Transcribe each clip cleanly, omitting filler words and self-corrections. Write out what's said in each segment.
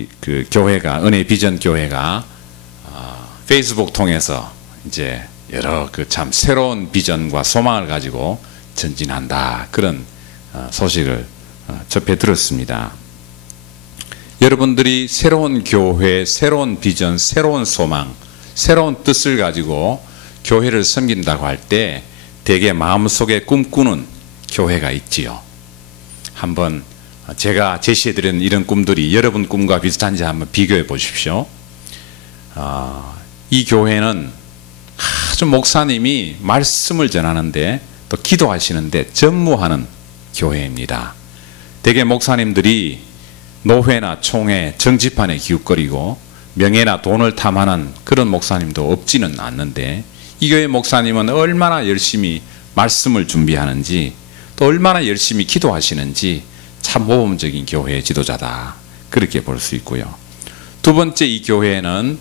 우리 그 교회가 은혜 비전 교회가 페이스북 통해서 이제 여러 그 참 새로운 비전과 소망을 가지고 전진한다, 그런 소식을 접해 들었습니다. 여러분들이 새로운 교회, 새로운 비전, 새로운 소망, 새로운 뜻을 가지고 교회를 섬긴다고 할 때 대개 마음속에 꿈꾸는 교회가 있지요. 한번 제가 제시해드린 이런 꿈들이 여러분 꿈과 비슷한지 한번 비교해 보십시오. 이 교회는 아주 목사님이 말씀을 전하는데 또 기도하시는데 전무하는 교회입니다. 대개 목사님들이 노회나 총회, 정치판에 기웃거리고 명예나 돈을 탐하는 그런 목사님도 없지는 않는데, 이 교회 목사님은 얼마나 열심히 말씀을 준비하는지 또 얼마나 열심히 기도하시는지 참 모범적인 교회의 지도자다, 그렇게 볼 수 있고요. 두 번째, 이 교회는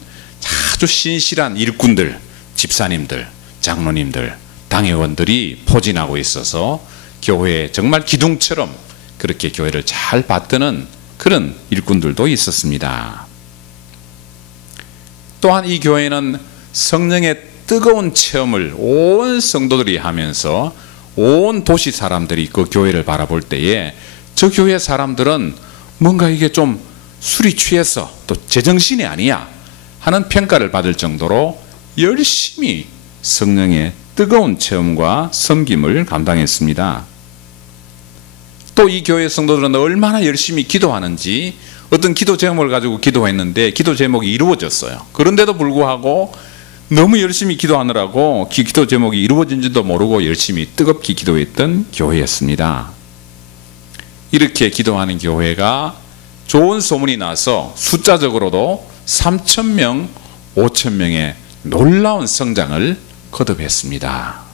아주 신실한 일꾼들, 집사님들, 장로님들, 당회원들이 포진하고 있어서 교회에 정말 기둥처럼 그렇게 교회를 잘 받드는 그런 일꾼들도 있었습니다. 또한 이 교회는 성령의 뜨거운 체험을 온 성도들이 하면서 온 도시 사람들이 그 교회를 바라볼 때에 저 교회 사람들은 뭔가 이게 좀 술이 취해서 또 제정신이 아니야 하는 평가를 받을 정도로 열심히 성령의 뜨거운 체험과 섬김을 감당했습니다. 또 이 교회 성도들은 얼마나 열심히 기도하는지, 어떤 기도 제목을 가지고 기도했는데 기도 제목이 이루어졌어요. 그런데도 불구하고 너무 열심히 기도하느라고 기도 제목이 이루어진지도 모르고 열심히 뜨겁게 기도했던 교회였습니다. 이렇게 기도하는 교회가 좋은 소문이 나서 숫자적으로도 3,000명, 5,000명의 놀라운 성장을 거듭했습니다.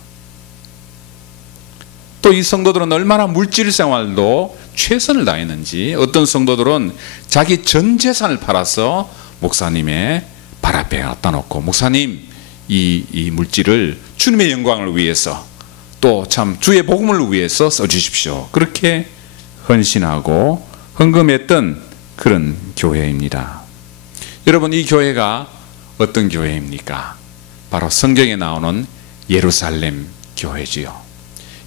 또 이 성도들은 얼마나 물질 생활도 최선을 다했는지, 어떤 성도들은 자기 전 재산을 팔아서 목사님의 발 앞에 갖다 놓고, 목사님 이 물질을 주님의 영광을 위해서 또 참 주의 복음을 위해서 써주십시오, 그렇게 헌신하고 헌금했던 그런 교회입니다. 여러분, 이 교회가 어떤 교회입니까? 바로 성경에 나오는 예루살렘 교회지요.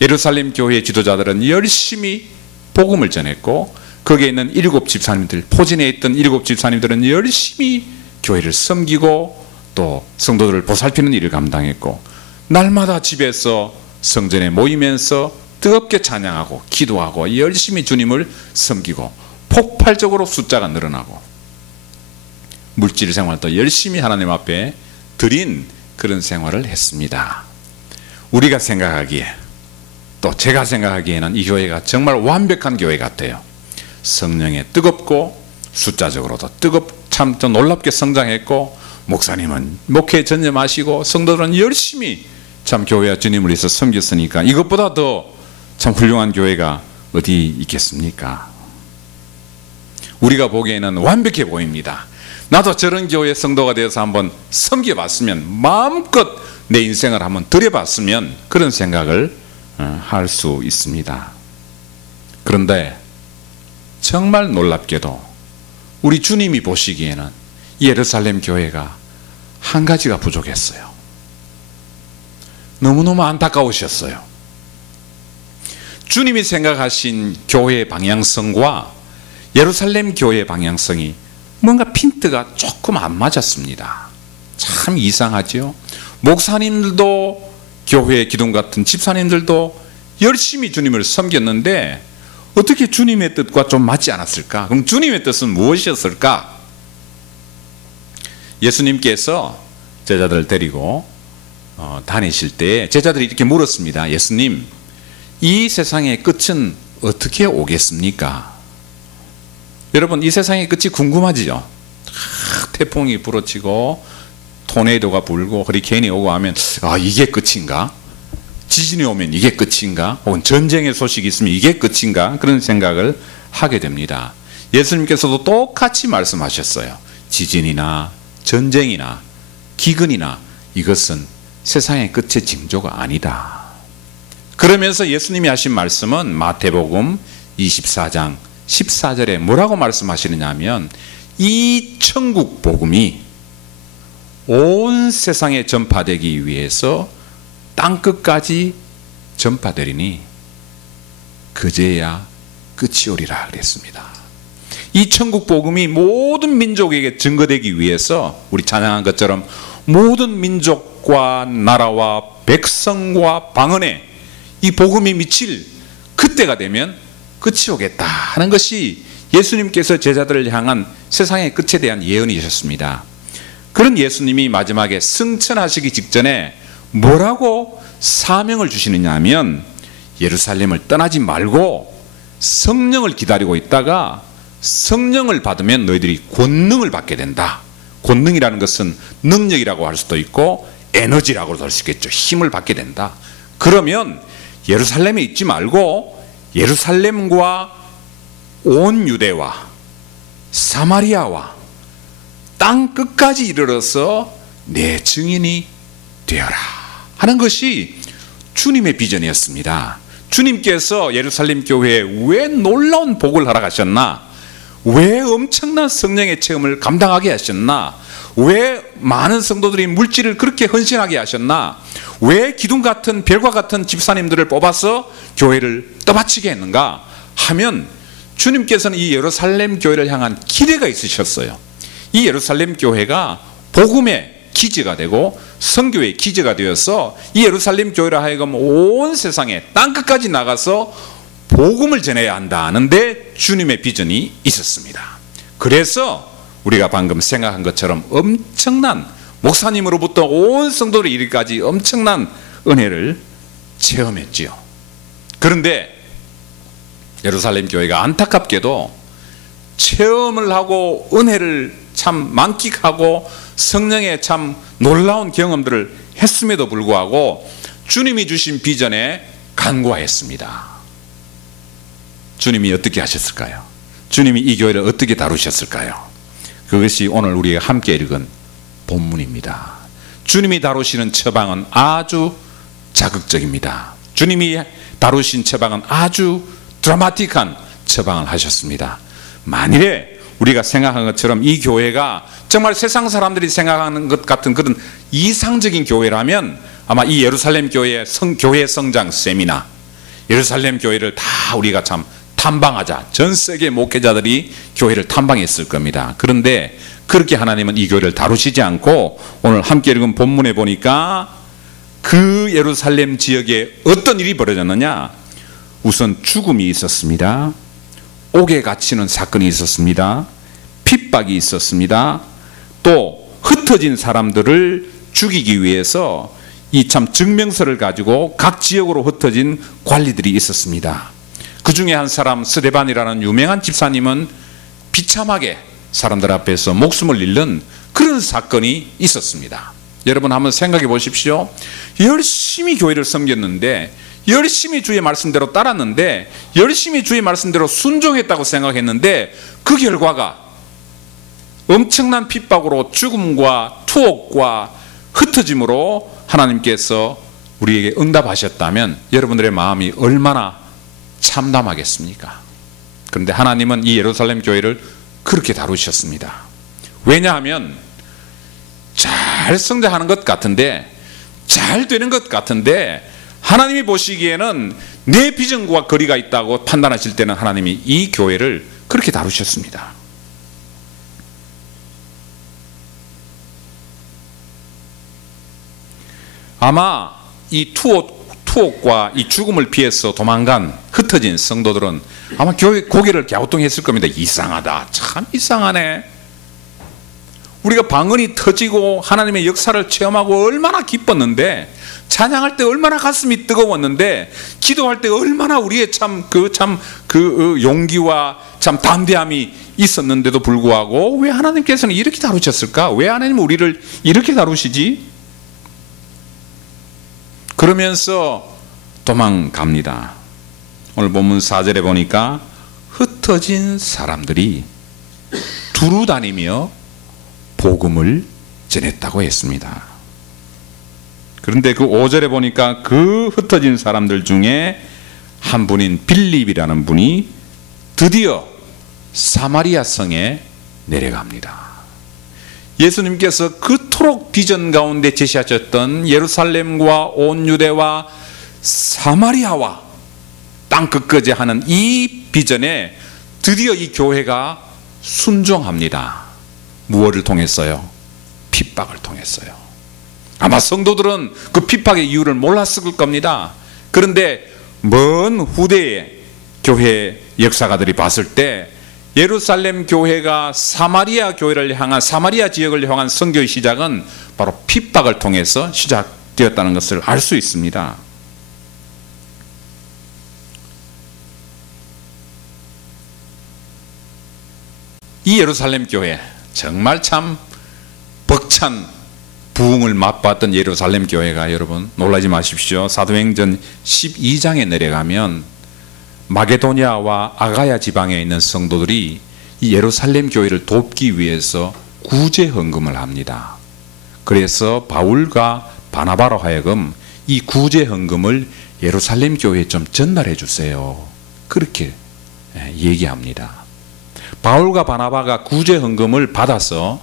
예루살렘 교회의 지도자들은 열심히 복음을 전했고, 거기에 있는 7 집사님들, 포진해 있던 7 집사님들은 열심히 교회를 섬기고 또 성도들을 보살피는 일을 감당했고, 날마다 집에서 성전에 모이면서 뜨겁게 찬양하고 기도하고 열심히 주님을 섬기고 폭발적으로 숫자가 늘어나고 물질 생활도 열심히 하나님 앞에 드린 그런 생활을 했습니다. 우리가 생각하기에, 또 제가 생각하기에는 이 교회가 정말 완벽한 교회 같아요. 성령에 뜨겁고 숫자적으로도 참 놀랍게 성장했고, 목사님은 목회에 전념하시고 성도들은 열심히 참 교회와 주님을 위해서 섬겼으니까 이것보다 더 참 훌륭한 교회가 어디 있겠습니까? 우리가 보기에는 완벽해 보입니다. 나도 저런 교회 성도가 되어서 한번 섬겨봤으면, 마음껏 내 인생을 한번 들여봤으면, 그런 생각을 할 수 있습니다. 그런데 정말 놀랍게도 우리 주님이 보시기에는 예루살렘 교회가 한 가지가 부족했어요. 너무너무 안타까우셨어요. 주님이 생각하신 교회의 방향성과 예루살렘 교회의 방향성이 뭔가 핀트가 조금 안 맞았습니다. 참 이상하죠. 목사님들도 교회의 기둥 같은 집사님들도 열심히 주님을 섬겼는데 어떻게 주님의 뜻과 좀 맞지 않았을까? 그럼 주님의 뜻은 무엇이었을까? 예수님께서 제자들을 데리고 다니실 때 제자들이 이렇게 물었습니다. 예수님, 이 세상의 끝은 어떻게 오겠습니까? 여러분, 이 세상의 끝이 궁금하지요? 태풍이 불어치고 토네이도가 불고 허리케인이 오고 하면 이게 끝인가? 지진이 오면 이게 끝인가? 혹은 전쟁의 소식이 있으면 이게 끝인가? 그런 생각을 하게 됩니다. 예수님께서도 똑같이 말씀하셨어요. 지진이나 전쟁이나 기근이나 이것은 세상의 끝의 징조가 아니다. 그러면서 예수님이 하신 말씀은 마태복음 24장 14절에 뭐라고 말씀하시느냐 하면, 이 천국 복음이 온 세상에 전파되기 위해서 땅끝까지 전파되리니 그제야 끝이 오리라 그랬습니다. 이 천국 복음이 모든 민족에게 증거되기 위해서 우리 찬양한 것처럼 모든 민족과 나라와 백성과 방언에 이 복음이 미칠 그때가 되면 끝이 오겠다 하는 것이 예수님께서 제자들을 향한 세상의 끝에 대한 예언이셨습니다. 그런 예수님이 마지막에 승천하시기 직전에 뭐라고 사명을 주시느냐 하면 예루살렘을 떠나지 말고 성령을 기다리고 있다가 성령을 받으면 너희들이 권능을 받게 된다. 권능이라는 것은 능력이라고 할 수도 있고 에너지라고도 할 수 있겠죠. 힘을 받게 된다. 그러면 예루살렘에 있지 말고 예루살렘과 온 유대와 사마리아와 땅 끝까지 이르러서 내 증인이 되어라 하는 것이 주님의 비전이었습니다. 주님께서 예루살렘 교회에 왜 놀라운 복을 허락하셨나? 왜 엄청난 성령의 체험을 감당하게 하셨나? 왜 많은 성도들이 물질을 그렇게 헌신하게 하셨나? 왜 기둥 같은 별과 같은 집사님들을 뽑아서 교회를 떠받치게 했는가 하면 주님께서는 이 예루살렘 교회를 향한 기대가 있으셨어요. 이 예루살렘 교회가 복음의 기지가 되고 선교의 기지가 되어서 이 예루살렘 교회라 하여금 온 세상에 땅끝까지 나가서 복음을 전해야 한다 하는데 주님의 비전이 있었습니다. 그래서 우리가 방금 생각한 것처럼 엄청난 목사님으로부터 온 성도를 이르기까지 엄청난 은혜를 체험했지요. 그런데 예루살렘 교회가 안타깝게도 체험을 하고 은혜를 참 만끽하고 성령의 참 놀라운 경험들을 했음에도 불구하고 주님이 주신 비전에 간과했습니다. 주님이 어떻게 하셨을까요? 주님이 이 교회를 어떻게 다루셨을까요? 그것이 오늘 우리가 함께 읽은 본문입니다. 주님이 다루시는 처방은 아주 자극적입니다. 주님이 다루신 처방은 아주 드라마틱한 처방을 하셨습니다. 만일에 우리가 생각한 것처럼 이 교회가 정말 세상 사람들이 생각하는 것 같은 그런 이상적인 교회라면 아마 이 예루살렘 교회의 교회 성장 세미나, 예루살렘 교회를 다 우리가 참 탐방하자, 전 세계 목회자들이 교회를 탐방했을 겁니다. 그런데 그렇게 하나님은 이 교회를 다루시지 않고 오늘 함께 읽은 본문에 보니까 그 예루살렘 지역에 어떤 일이 벌어졌느냐? 우선 죽음이 있었습니다. 옥에 갇히는 사건이 있었습니다. 핍박이 있었습니다. 또 흩어진 사람들을 죽이기 위해서 이 참 증명서를 가지고 각 지역으로 흩어진 관리들이 있었습니다. 그 중에 한 사람 스데반이라는 유명한 집사님은 비참하게 사람들 앞에서 목숨을 잃는 그런 사건이 있었습니다. 여러분 한번 생각해 보십시오. 열심히 교회를 섬겼는데, 열심히 주의 말씀대로 따랐는데, 열심히 주의 말씀대로 순종했다고 생각했는데 그 결과가 엄청난 핍박으로 죽음과 투옥과 흩어짐으로 하나님께서 우리에게 응답하셨다면 여러분들의 마음이 얼마나 참담하겠습니까? 그런데 하나님은 이 예루살렘 교회를 그렇게 다루셨습니다. 왜냐하면 잘 성장하는 것 같은데, 잘 되는 것 같은데 하나님이 보시기에는 내 비전과 거리가 있다고 판단하실 때는 하나님이 이 교회를 그렇게 다루셨습니다. 아마 이 투옥과 이 죽음을 피해서 도망간 흩어진 성도들은 아마 교회 고개를 갸우뚱했을 겁니다. 이상하다, 참 이상하네. 우리가 방언이 터지고 하나님의 역사를 체험하고 얼마나 기뻤는데, 찬양할 때 얼마나 가슴이 뜨거웠는데, 기도할 때 얼마나 우리의 그 용기와 참 담대함이 있었는데도 불구하고 왜 하나님께서는 이렇게 다루셨을까? 왜 하나님은 우리를 이렇게 다루시지? 그러면서 도망갑니다. 오늘 본문 4절에 보니까 흩어진 사람들이 두루 다니며 복음을 전했다고 했습니다. 그런데 그 5절에 보니까 그 흩어진 사람들 중에 한 분인 빌립이라는 분이 드디어 사마리아 성에 내려갑니다. 예수님께서 그토록 비전 가운데 제시하셨던 예루살렘과 온 유대와 사마리아와 땅 끝까지 하는 이 비전에 드디어 이 교회가 순종합니다. 무엇을 통했어요? 핍박을 통했어요. 아마 성도들은 그 핍박의 이유를 몰랐을 겁니다. 그런데 먼 후대의 교회 역사가들이 봤을 때 예루살렘 교회가 사마리아 교회를 향한, 사마리아 지역을 향한 선교의 시작은 바로 핍박을 통해서 시작되었다는 것을 알 수 있습니다. 이 예루살렘 교회, 정말 참 벅찬 부흥을 맛봤던 예루살렘 교회가, 여러분 놀라지 마십시오. 사도행전 12장에 내려가면 마게도니아와 아가야 지방에 있는 성도들이 이 예루살렘 교회를 돕기 위해서 구제 헌금을 합니다. 그래서 바울과 바나바로 하여금 이 구제 헌금을 예루살렘 교회에 좀 전달해 주세요, 그렇게 얘기합니다. 바울과 바나바가 구제 헌금을 받아서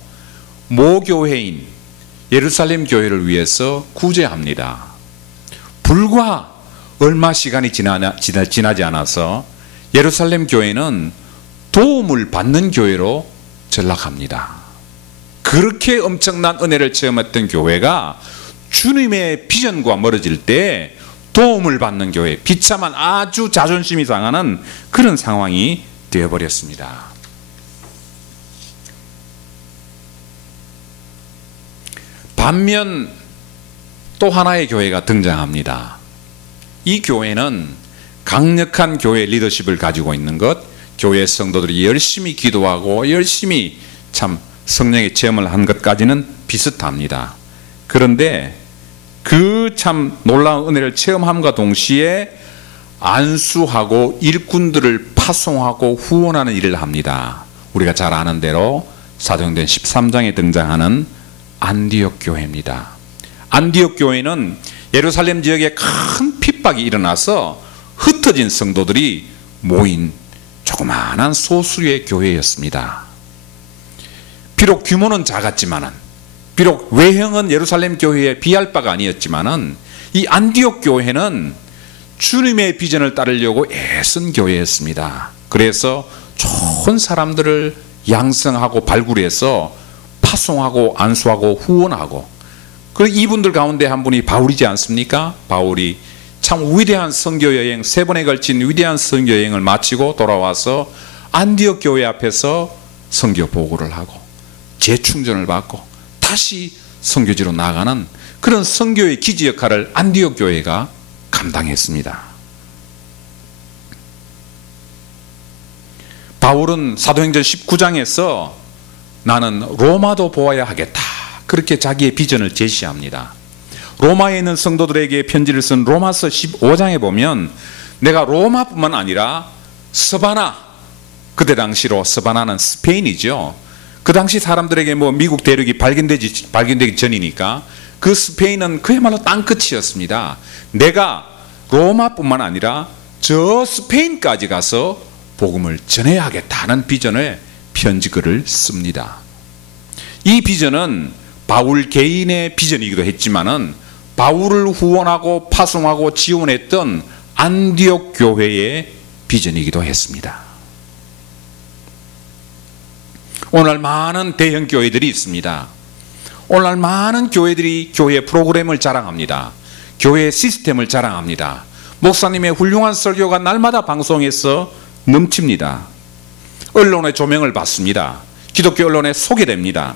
모교회인 예루살렘 교회를 위해서 구제합니다. 불과 얼마 시간이 지나지 않아서 예루살렘 교회는 도움을 받는 교회로 전락합니다. 그렇게 엄청난 은혜를 체험했던 교회가 주님의 비전과 멀어질 때 도움을 받는 교회, 비참한 아주 자존심이 상하는 그런 상황이 되어버렸습니다. 반면 또 하나의 교회가 등장합니다. 이 교회는 강력한 교회 리더십을 가지고 있는 것, 교회 성도들이 열심히 기도하고 열심히 참 성령의 체험을 한 것까지는 비슷합니다. 그런데 그 참 놀라운 은혜를 체험함과 동시에 안수하고 일꾼들을 파송하고 후원하는 일을 합니다. 우리가 잘 아는 대로 사도행전 13장에 등장하는 안디옥 교회입니다. 안디옥 교회는 예루살렘 지역에 큰 핍박이 일어나서 흩어진 성도들이 모인 조그마한 소수의 교회였습니다. 비록 규모는 작았지만은, 비록 외형은 예루살렘 교회에 비할 바가 아니었지만은, 이 안디옥 교회는 주님의 비전을 따르려고 애쓴 교회였습니다. 그래서 좋은 사람들을 양성하고 발굴해서 파송하고 안수하고 후원하고, 그리고 이분들 가운데 한 분이 바울이지 않습니까? 바울이 참 위대한 선교 여행, 3번에 걸친 위대한 선교 여행을 마치고 돌아와서 안디옥 교회 앞에서 선교 보고를 하고 재충전을 받고 다시 선교지로 나가는 그런 선교의 기지 역할을 안디옥 교회가 감당했습니다. 바울은 사도행전 19장에서 나는 로마도 보아야 하겠다, 그렇게 자기의 비전을 제시합니다. 로마에 있는 성도들에게 편지를 쓴 로마서 15장에 보면 내가 로마뿐만 아니라 서바나, 그때 당시로 서바나는 스페인이죠. 그 당시 사람들에게 뭐 미국 대륙이 발견되기 전이니까 그 스페인은 그야말로 땅끝이었습니다. 내가 로마뿐만 아니라 저 스페인까지 가서 복음을 전해야 하겠다는 비전의 편지글을 씁니다. 이 비전은 바울 개인의 비전이기도 했지만은 바울을 후원하고 파송하고 지원했던 안디옥 교회의 비전이기도 했습니다. 오늘 많은 대형 교회들이 있습니다. 오늘 많은 교회들이 교회 프로그램을 자랑합니다. 교회 시스템을 자랑합니다. 목사님의 훌륭한 설교가 날마다 방송에서 넘칩니다. 언론의 조명을 받습니다. 기독교 언론에 소개됩니다.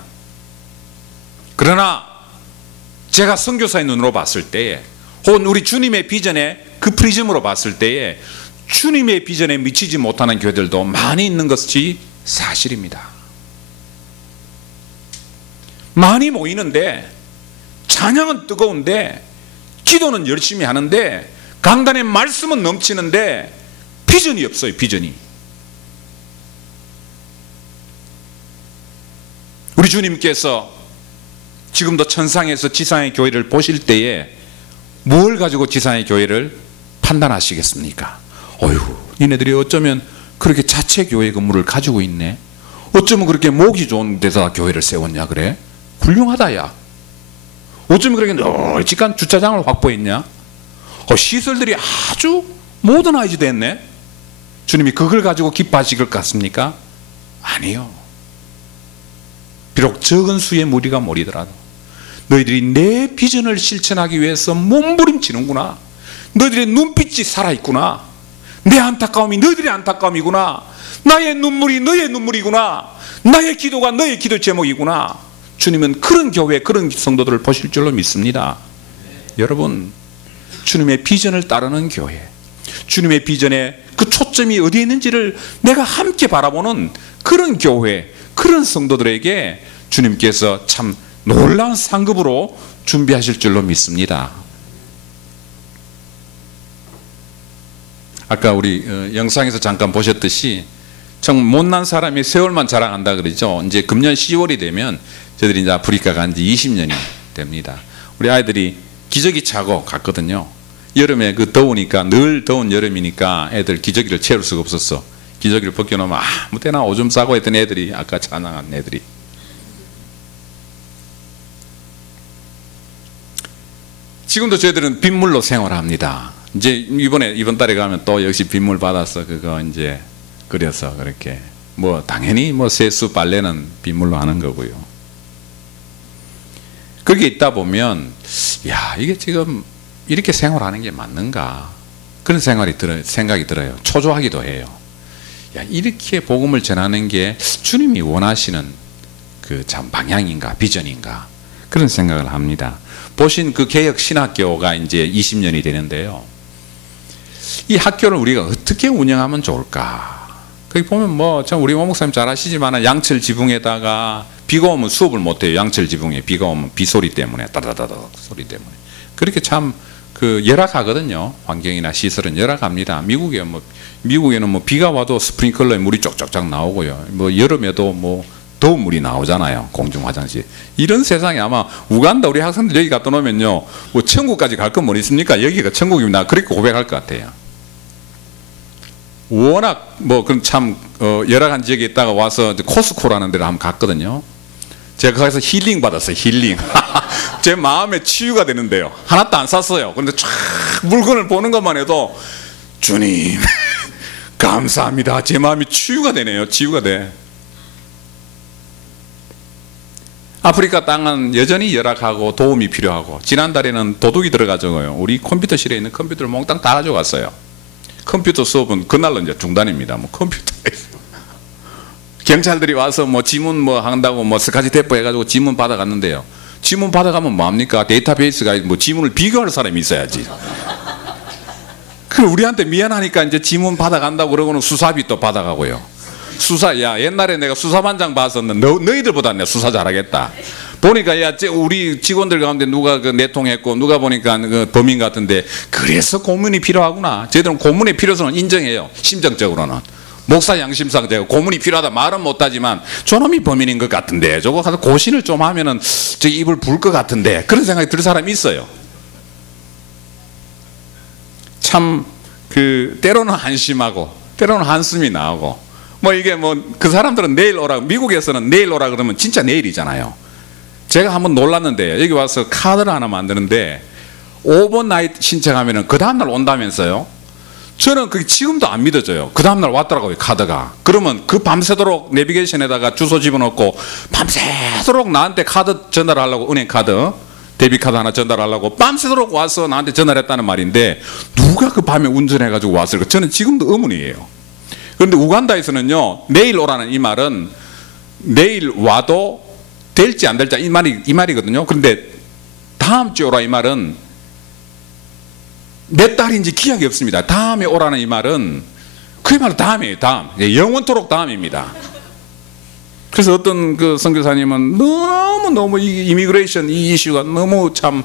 그러나 제가 선교사의 눈으로 봤을 때에, 혹은 우리 주님의 비전에 그 프리즘으로 봤을 때에 주님의 비전에 미치지 못하는 교회들도 많이 있는 것이 사실입니다. 많이 모이는데, 찬양은 뜨거운데, 기도는 열심히 하는데, 강단의 말씀은 넘치는데 비전이 없어요. 비전이. 우리 주님께서 지금도 천상에서 지상의 교회를 보실 때에 뭘 가지고 지상의 교회를 판단하시겠습니까? 어휴, 니네들이 어쩌면 그렇게 자체 교회 건물을 가지고 있네. 어쩌면 그렇게 목이 좋은 데다 교회를 세웠냐 그래? 훌륭하다 야. 어쩌면 그렇게 널찍한 주차장을 확보했냐? 시설들이 아주 모더나이즈 됐네. 주님이 그걸 가지고 기뻐하실 것 같습니까? 아니요. 비록 적은 수의 무리가 모이더라도 너희들이 내 비전을 실천하기 위해서 몸부림치는구나. 너희들의 눈빛이 살아있구나. 내 안타까움이 너희들의 안타까움이구나. 나의 눈물이 너의 눈물이구나. 나의 기도가 너의 기도 제목이구나. 주님은 그런 교회, 그런 성도들을 보실 줄로 믿습니다. 여러분, 주님의 비전을 따르는 교회, 주님의 비전의 그 초점이 어디에 있는지를 내가 함께 바라보는 그런 교회, 그런 성도들에게 주님께서 참 놀라운 상급으로 준비하실 줄로 믿습니다. 아까 우리 영상에서 잠깐 보셨듯이 정 못난 사람이 세월만 자랑한다 그러죠. 이제 금년 10월이 되면 저희들이 이제 아프리카 간 지 20년이 됩니다. 우리 아이들이 기저귀 차고 갔거든요. 여름에 그 더우니까, 늘 더운 여름이니까 애들 기저귀를 채울 수가 없었어. 기저귀를 벗겨놓으면 아무 때나 오줌 싸고 했던 애들이, 아까 찬양한 애들이. 지금도 저희들은 빗물로 생활합니다. 이제 이번 달에 가면 또 역시 빗물 받아서 그거 이제 끓여서 그렇게, 뭐 당연히 뭐 세수 빨래는 빗물로 하는 거고요. 거기에 있다 보면 야, 이게 지금 이렇게 생활하는 게 맞는가, 그런 생각이 들어요. 초조하기도 해요. 야, 이렇게 복음을 전하는 게 주님이 원하시는 그 참 방향인가, 비전인가, 그런 생각을 합니다. 보신 그 개혁 신학교가 이제 20년이 되는데요. 이 학교를 우리가 어떻게 운영하면 좋을까? 거기 보면 뭐 참 우리 목사님 잘 아시지만 양철 지붕에다가 비가 오면 수업을 못해요. 양철 지붕에 비가 오면 비 소리 때문에, 따다다닥 소리 때문에. 그렇게 참 그 열악하거든요. 환경이나 시설은 열악합니다. 미국에는 뭐 비가 와도 스프링클러에 물이 쫙쫙쫙 나오고요. 뭐 여름에도 뭐 더운 물이 나오잖아요. 공중 화장실. 이런 세상에 아마 우간다 우리 학생들 여기 갖다 놓으면요, 뭐 천국까지 갈 건 뭐 있습니까? 여기가 천국입니다. 그렇게 고백할 것 같아요. 워낙 뭐 그런 참 열악한 지역에 있다가 와서 코스코라는 데를 한번 갔거든요. 제가 거기서 힐링 받았어요. 힐링. 제 마음에 치유가 되는데요. 하나도 안 샀어요. 그런데 쫙 물건을 보는 것만 해도 주님 감사합니다. 제 마음이 치유가 되네요. 치유가 돼. 아프리카 땅은 여전히 열악하고 도움이 필요하고, 지난달에는 도둑이 들어가지고요, 우리 컴퓨터실에 있는 컴퓨터를 몽땅 다 가져갔어요. 컴퓨터 수업은 그날로 이제 중단입니다. 뭐 컴퓨터 경찰들이 와서 뭐 지문 뭐 한다고 뭐 스카치 테이프 해가지고 지문 받아갔는데요. 지문 받아가면 뭐합니까? 데이터베이스가 뭐 지문을 비교할 사람이 있어야지. 그 우리한테 미안하니까 이제 지문 받아간다고 그러고는 수사비 또 받아가고요. 야, 옛날에 내가 수사반장 봤었는데 너희들보다 내가 수사 잘하겠다. 보니까 야, 우리 직원들 가운데 누가 그 내통했고 누가 보니까 그 범인 같은데, 그래서 고문이 필요하구나. 저희들은 고문의 필요성을 인정해요. 심정적으로는. 목사 양심상 제가 고문이 필요하다 말은 못하지만 저놈이 범인인 것 같은데, 저거 가서 고신을 좀 하면은 저 입을 불 것 같은데, 그런 생각이 들 사람이 있어요. 참 그 때로는 한심하고 때로는 한숨이 나오고, 뭐 이게 뭐 그 사람들은 내일 오라, 미국에서는 내일 오라 그러면 진짜 내일이잖아요. 제가 한번 놀랐는데, 여기 와서 카드를 하나 만드는데 오버나이트 신청하면은 그 다음날 온다면서요. 저는 그게 지금도 안 믿어져요. 그 다음날 왔더라고요, 카드가. 그러면 그 밤새도록 내비게이션에다가 주소 집어넣고 밤새도록 나한테 카드 전달하려고, 은행 카드, 데뷔 카드 하나 전달하려고 밤새도록 와서 나한테 전화를 했다는 말인데, 누가 그 밤에 운전해가지고 왔을까? 저는 지금도 의문이에요. 그런데 우간다에서는요, 내일 오라는 이 말은 내일 와도 될지 안 될지 이 말이거든요. 그런데 다음 주에 오라 이 말은 몇 달인지 기약이 없습니다. 다음에 오라는 이 말은 그야말로 다음이에요. 다음. 영원토록 다음입니다. 그래서 어떤 그 선교사님은 너무 이 이미그레이션 이 이슈가 너무 참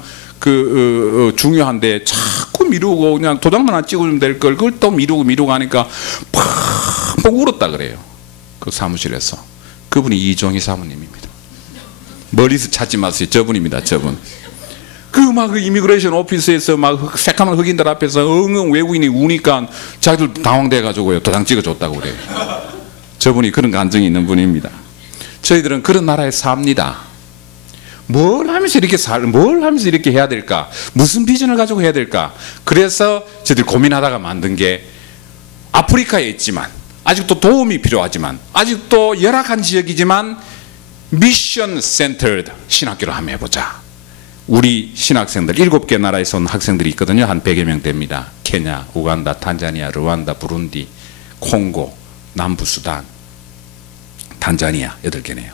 중요한데 자꾸 미루고, 그냥 도장만 안 찍으면 될 걸 그걸 또 미루고 하니까 팍 울었다 그래요. 그 사무실에서. 그분이 이종희 사모님입니다. 멀리서 찾지 마세요. 저분입니다. 저분. 그 이미그레이션 오피스에서 막 새까만 흑인들 앞에서 엉엉 외국인이 우니까 자기들 당황돼가지고요, 도장 찍어줬다고 그래요. 저분이 그런 감정이 있는 분입니다. 저희들은 그런 나라에 삽니다. 뭘 하면서 이렇게 해야 될까? 무슨 비전을 가지고 해야 될까? 그래서 저희들이 고민하다가 만든 게 아프리카에 있지만 아직도 도움이 필요하지만 아직도 열악한 지역이지만 미션 센터드 신학교를 한번 해보자. 우리 신학생들 7개 나라에서 온 학생들이 있거든요. 한 100여 명 됩니다. 케냐, 우간다, 탄자니아, 르완다, 부룬디, 콩고, 남부수단, 탄자니아 8개네요.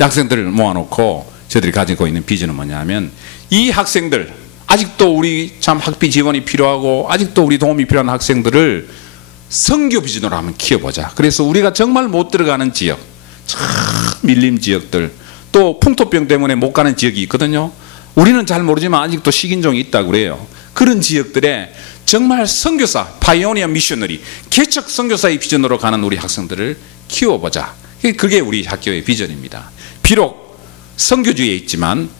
이 학생들을 모아놓고 저희들이 가지고 있는 비전은 뭐냐면 이 학생들 아직도 우리 참 학비 지원이 필요하고 아직도 우리 도움이 필요한 학생들을 선교 비전으로 한번 키워보자. 그래서 우리가 정말 못 들어가는 지역, 참 밀림 지역들, 또 풍토병 때문에 못 가는 지역이 있거든요. 우리는 잘 모르지만 아직도 식인종이 있다고 그래요. 그런 지역들에 정말 선교사, 파이오니어 미셔너리, 개척 선교사의 비전으로 가는 우리 학생들을 키워보자. 그게 우리 학교의 비전입니다. 비록 선교지에 있지만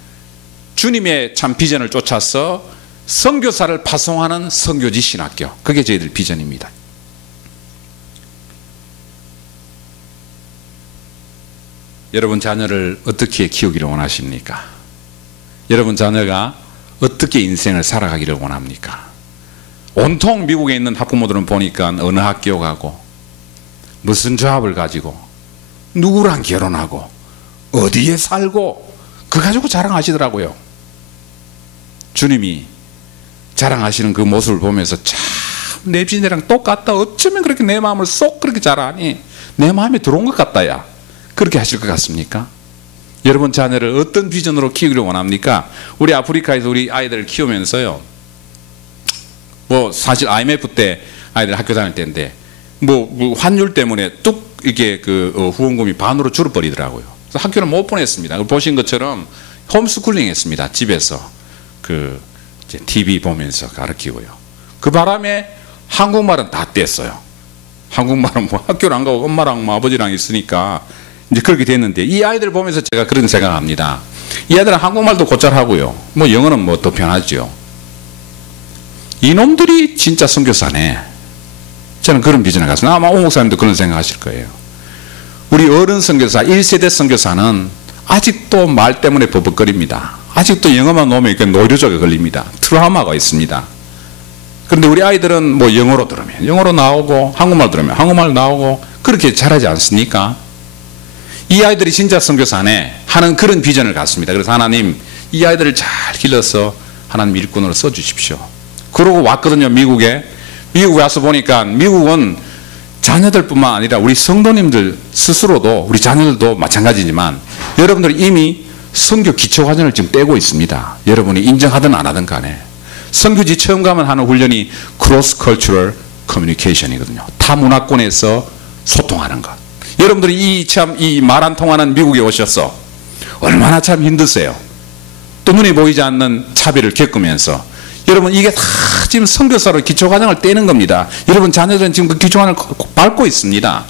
주님의 참 비전을 쫓아서 선교사를 파송하는 선교지 신학교, 그게 저희들 비전입니다. 여러분 자녀를 어떻게 키우기를 원하십니까? 여러분 자녀가 어떻게 인생을 살아가기를 원합니까? 온통 미국에 있는 학부모들은 보니까 어느 학교 가고 무슨 조합을 가지고 누구랑 결혼하고 어디에 살고 그거 가지고 자랑하시더라고요. 주님이 자랑하시는 그 모습을 보면서 참 내 비전이랑 똑같다. 어쩌면 그렇게 내 마음을 쏙 그렇게 잘 아니? 내 마음에 들어온 것 같다 야. 그렇게 하실 것 같습니까? 여러분 자녀를 어떤 비전으로 키우기를 원합니까? 우리 아프리카에서 우리 아이들을 키우면서요, 뭐 사실 IMF 때 아이들 학교 다닐 때인데 뭐 환율 때문에 뚝 이게 그 후원금이 반으로 줄어버리더라고요. 그래서 학교를 못 보냈습니다. 보신 것처럼 홈스쿨링 했습니다. 집에서 그 이제 TV 보면서 가르치고요. 그 바람에 한국말은 다 뗐어요. 한국말은 뭐 학교를 안 가고 엄마랑 뭐 아버지랑 있으니까 이제 그렇게 됐는데, 이 아이들 보면서 제가 그런 생각합니다. 이 아이들은 한국말도 곧잘 하고요. 뭐 영어는 뭐 더 편하죠. 이놈들이 진짜 선교사네. 저는 그런 비전을 갖습니다. 아마 오 목사님도 그런 생각하실 거예요. 우리 어른 선교사, 1세대 선교사는 아직도 말 때문에 버벅거립니다. 아직도 영어만 놓으면 노이로제가 걸립니다. 트라우마가 있습니다. 그런데 우리 아이들은 뭐 영어로 들으면 영어로 나오고 한국말 들으면 한국말 나오고 그렇게 잘하지 않습니까? 이 아이들이 진짜 선교사네 하는 그런 비전을 갖습니다. 그래서 하나님 이 아이들을 잘 길러서 하나님 일꾼으로 써주십시오. 그러고 왔거든요. 미국에 와서 보니까 미국은 자녀들뿐만 아니라 우리 성도님들 스스로도, 우리 자녀들도 마찬가지지만 여러분들이 이미 선교 기초과정을 지금 떼고 있습니다. 여러분이 인정하든 안 하든 간에 선교지 처음 가면 하는 훈련이 크로스 컬처럴 커뮤니케이션이거든요. 타 문화권에서 소통하는 것. 여러분들이 이 말 안 통하는 미국에 오셔서 얼마나 참 힘드세요. 또 눈에 보이지 않는 차별을 겪으면서 여러분 이게 다 지금 선교사로 기초과정을 떼는 겁니다. 여러분 자녀들은 지금 그 기초과정을 밟고 있습니다.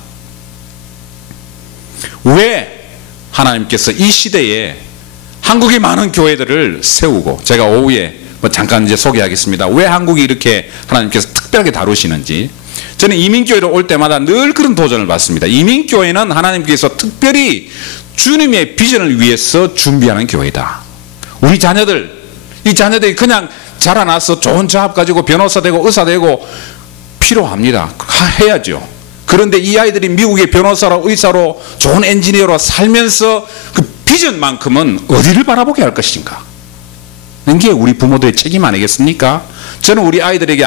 왜 하나님께서 이 시대에 한국의 많은 교회들을 세우고, 제가 오후에 뭐 잠깐 이제 소개하겠습니다. 왜 한국이 이렇게 하나님께서 특별하게 다루시는지. 저는 이민교회로 올 때마다 늘 그런 도전을 받습니다. 이민교회는 하나님께서 특별히 주님의 비전을 위해서 준비하는 교회다. 우리 자녀들, 이 자녀들이 그냥 자라나서 좋은 job 가지고 변호사 되고 의사 되고 필요합니다. 해야죠. 그런데 이 아이들이 미국의 변호사로 의사로 좋은 엔지니어로 살면서 그 비전만큼은 어디를 바라보게 할 것인가? 이게 우리 부모들의 책임 아니겠습니까? 저는 우리 아이들에게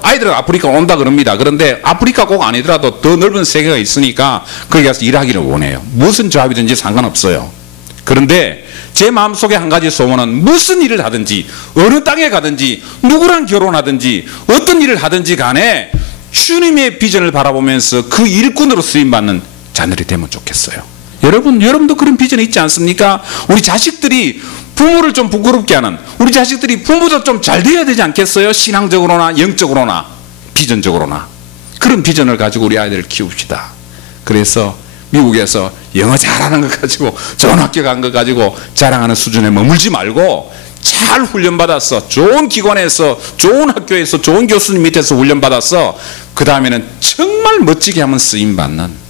아이들은 아프리카 온다 그럽니다. 그런데 아프리카 꼭 아니더라도 더 넓은 세계가 있으니까 거기 가서 일하기를 원해요. 무슨 조합이든지 상관없어요. 그런데 제 마음속에 한 가지 소원은 무슨 일을 하든지 어느 땅에 가든지 누구랑 결혼하든지 어떤 일을 하든지 간에 주님의 비전을 바라보면서 그 일꾼으로 쓰임받는 자녀들이 되면 좋겠어요. 여러분도 그런 비전이 있지 않습니까? 우리 자식들이 부모를 좀 부끄럽게 하는, 우리 자식들이 부모도 좀 잘 돼야 되지 않겠어요? 신앙적으로나 영적으로나 비전적으로나. 그런 비전을 가지고 우리 아이들을 키웁시다. 그래서 미국에서 영어 잘하는 것 가지고 좋은 학교 간 것 가지고 자랑하는 수준에 머물지 말고 잘 훈련받아서 좋은 기관에서 좋은 학교에서 좋은 교수님 밑에서 훈련받아서 그 다음에는 정말 멋지게 하면 쓰임받는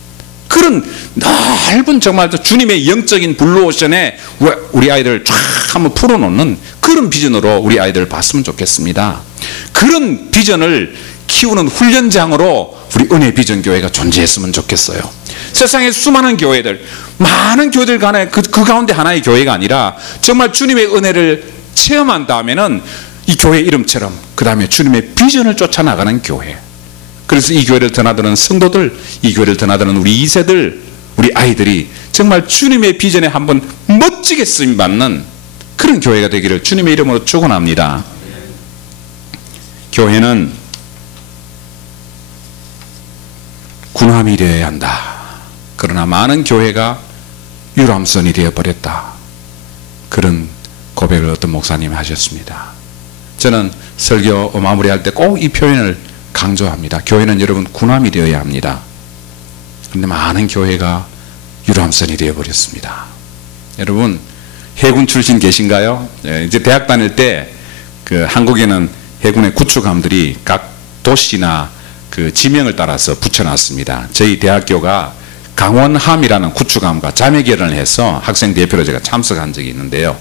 그런 넓은 정말 주님의 영적인 블루오션에 우리 아이들을 쫙 한번 풀어놓는 그런 비전으로 우리 아이들을 봤으면 좋겠습니다. 그런 비전을 키우는 훈련장으로 우리 은혜 비전 교회가 존재했으면 좋겠어요. 세상에 수많은 교회들, 많은 교회들 간에 그 가운데 하나의 교회가 아니라 정말 주님의 은혜를 체험한 다음에는 이 교회 이름처럼 그 다음에 주님의 비전을 쫓아나가는 교회. 그래서 이 교회를 드나드는 성도들, 이 교회를 드나드는 우리 2세들, 우리 아이들이 정말 주님의 비전에 한번 멋지게 쓰임받는 그런 교회가 되기를 주님의 이름으로 축원합니다. 교회는 군함이 되어야 한다. 그러나 많은 교회가 유람선이 되어버렸다. 그런 고백을 어떤 목사님이 하셨습니다. 저는 설교 마무리할 때 꼭 이 표현을 강조합니다. 교회는 여러분 군함이 되어야 합니다. 그런데 많은 교회가 유람선이 되어버렸습니다. 여러분 해군 출신 계신가요? 이제 대학 다닐 때 그 한국에는 해군의 구축함들이 각 도시나 그 지명을 따라서 붙여놨습니다. 저희 대학교가 강원함이라는 구축함과 자매결연을 해서 학생 대표로 제가 참석한 적이 있는데요.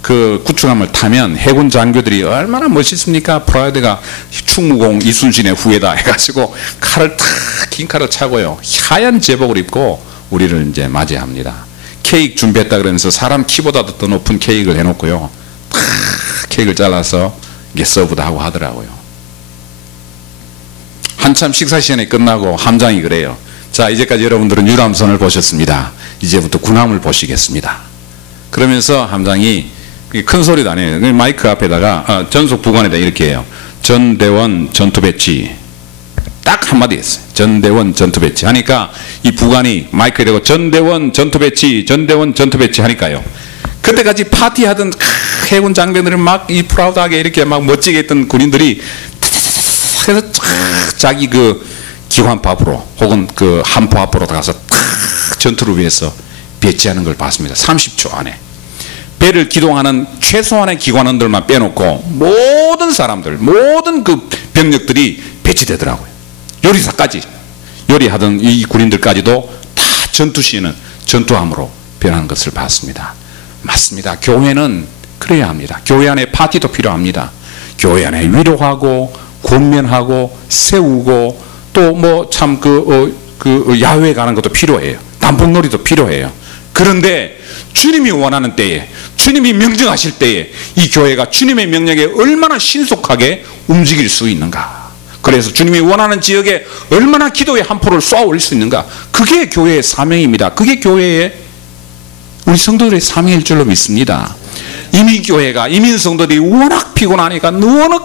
그 구축함을 타면 해군 장교들이 얼마나 멋있습니까? 프라이드가 충무공 이순신의 후예다 해가지고 칼을 탁 긴 칼을 차고요. 하얀 제복을 입고 우리를 이제 맞이합니다. 케이크 준비했다 그러면서 사람 키보다도 더 높은 케이크를 해놓고요. 탁 케이크를 잘라서 이게 서브도 하고 하더라고요. 한참 식사 시간이 끝나고 함장이 그래요. 자, 이제까지 여러분들은 유람선을 보셨습니다. 이제부터 군함을 보시겠습니다. 그러면서 함장이 큰 소리도 안 해요. 마이크 앞에다가 전속 부관에다 이렇게 해요. 전대원 전투 배치. 딱 한마디 했어요. 전대원 전투 배치 하니까 이 부관이 마이크에 대고 전대원 전투 배치, 전대원 전투 배치 하니까요. 그때까지 파티하던 해군 장병들은 막 이 프라우드하게 이렇게 막 멋지게 했던 군인들이 그래서 자기 그 기관포 앞으로 혹은 그 함포 앞으로 가서 탁 전투를 위해서 배치하는 걸 봤습니다. 30초 안에. 배를 기동하는 최소한의 기관원들만 빼놓고 모든 사람들, 모든 그 병력들이 배치되더라고요. 요리사까지, 요리하던 이 군인들까지도 다 전투 시에는 전투함으로 변하는 것을 봤습니다. 맞습니다. 교회는 그래야 합니다. 교회 안에 파티도 필요합니다. 교회 안에 위로하고 권면하고 세우고 또 뭐 참 그 야외에 가는 것도 필요해요. 단풍놀이도 필요해요. 그런데 주님이 원하는 때에, 주님이 명령하실 때에 이 교회가 주님의 명령에 얼마나 신속하게 움직일 수 있는가. 그래서 주님이 원하는 지역에 얼마나 기도의 한 포를 쏘아 올릴 수 있는가. 그게 교회의 사명입니다. 그게 교회의 우리 성도들의 사명일 줄로 믿습니다. 이미 교회가, 이민 성도들이 워낙 피곤하니까, 워낙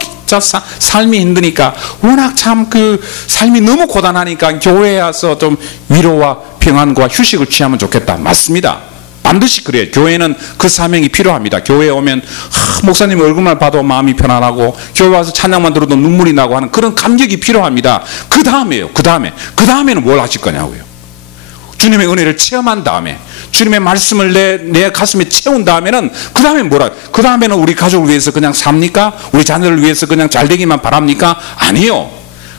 삶이 힘드니까, 워낙 참 그 삶이 너무 고단하니까 교회에 와서 좀 위로와 평안과 휴식을 취하면 좋겠다. 맞습니다. 반드시 그래요. 교회는 그 사명이 필요합니다. 교회에 오면 목사님 얼굴만 봐도 마음이 편안하고 교회 와서 찬양만 들어도 눈물이 나고 하는 그런 감격이 필요합니다. 그 다음에요. 그 다음에는 뭘 하실 거냐고요. 주님의 은혜를 체험한 다음에 주님의 말씀을 내 가슴에 채운 다음에는 그 다음에 그 다음에는 우리 가족을 위해서 그냥 삽니까? 우리 자녀를 위해서 그냥 잘 되기만 바랍니까? 아니요.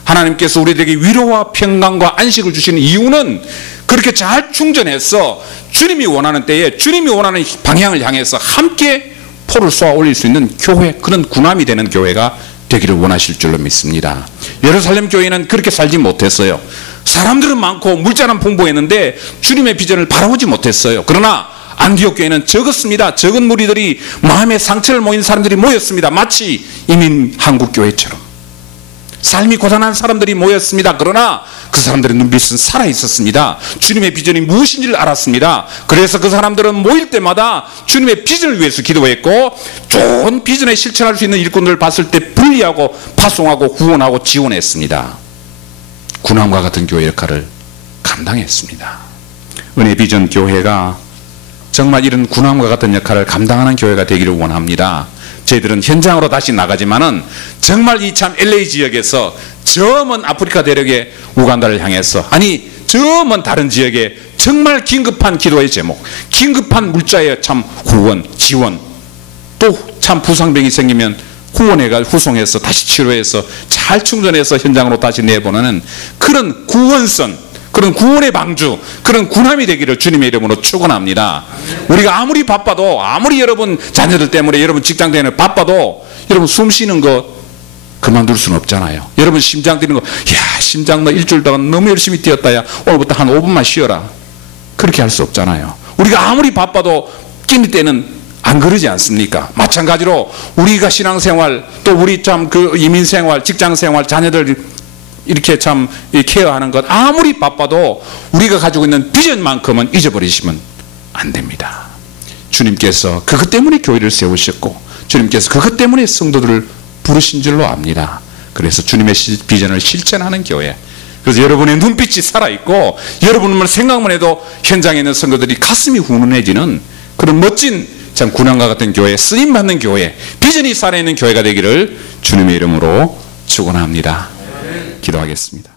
하나님께서 우리에게 위로와 평강과 안식을 주시는 이유는 그렇게 잘 충전해서 주님이 원하는 때에 주님이 원하는 방향을 향해서 함께 포를 쏘아 올릴 수 있는 교회, 그런 군함이 되는 교회가 되기를 원하실 줄로 믿습니다. 예루살렘 교회는 그렇게 살지 못했어요. 사람들은 많고 물자는 풍부했는데 주님의 비전을 바라보지 못했어요. 그러나 안디옥 교회는 적었습니다. 적은 무리들이 마음의 상처를 모인 사람들이 모였습니다. 마치 이민 한국 교회처럼 삶이 고단한 사람들이 모였습니다. 그러나 그 사람들의 눈빛은 살아있었습니다. 주님의 비전이 무엇인지를 알았습니다. 그래서 그 사람들은 모일 때마다 주님의 비전을 위해서 기도했고, 좋은 비전에 실천할 수 있는 일꾼들을 봤을 때 분리하고 파송하고 후원하고 지원했습니다. 군함과 같은 교회 역할을 감당했습니다. 은혜 비전 교회가 정말 이런 군함과 같은 역할을 감당하는 교회가 되기를 원합니다. 저희들은 현장으로 다시 나가지만은 정말 이 참 LA 지역에서 저 먼 아프리카 대륙의 우간다를 향해서, 아니 저 먼 다른 지역에 정말 긴급한 기도의 제목, 긴급한 물자의 참 후원, 지원, 또 참 부상병이 생기면 후송해서 다시 치료해서 잘 충전해서 현장으로 다시 내보내는 그런 구원선, 그런 구원의 방주, 그런 군함이 되기를 주님의 이름으로 축원합니다. 우리가 아무리 바빠도, 아무리 여러분 자녀들 때문에, 여러분 직장 때문에 바빠도 여러분 숨 쉬는 거 그만둘 수는 없잖아요. 여러분 심장 뛰는 거, 야 심장 너 일주일 동안 너무 열심히 뛰었다, 야 오늘부터 한 5분만 쉬어라, 그렇게 할 수 없잖아요. 우리가 아무리 바빠도 끼니 때는 안 그러지 않습니까? 마찬가지로 우리가 신앙생활, 또 우리 참 그 이민생활, 직장생활, 자녀들 이렇게 참 케어하는 것, 아무리 바빠도 우리가 가지고 있는 비전만큼은 잊어버리시면 안 됩니다. 주님께서 그것 때문에 교회를 세우셨고, 주님께서 그것 때문에 성도들을 부르신 줄로 압니다. 그래서 주님의 비전을 실천하는 교회, 그래서 여러분의 눈빛이 살아있고 여러분만 생각만 해도 현장에 있는 성도들이 가슴이 훈훈해지는 그런 멋진 참 군함과 같은 교회, 쓰임받는 교회, 비전이 살아있는 교회가 되기를 주님의 이름으로 축원합니다. 기도하겠습니다.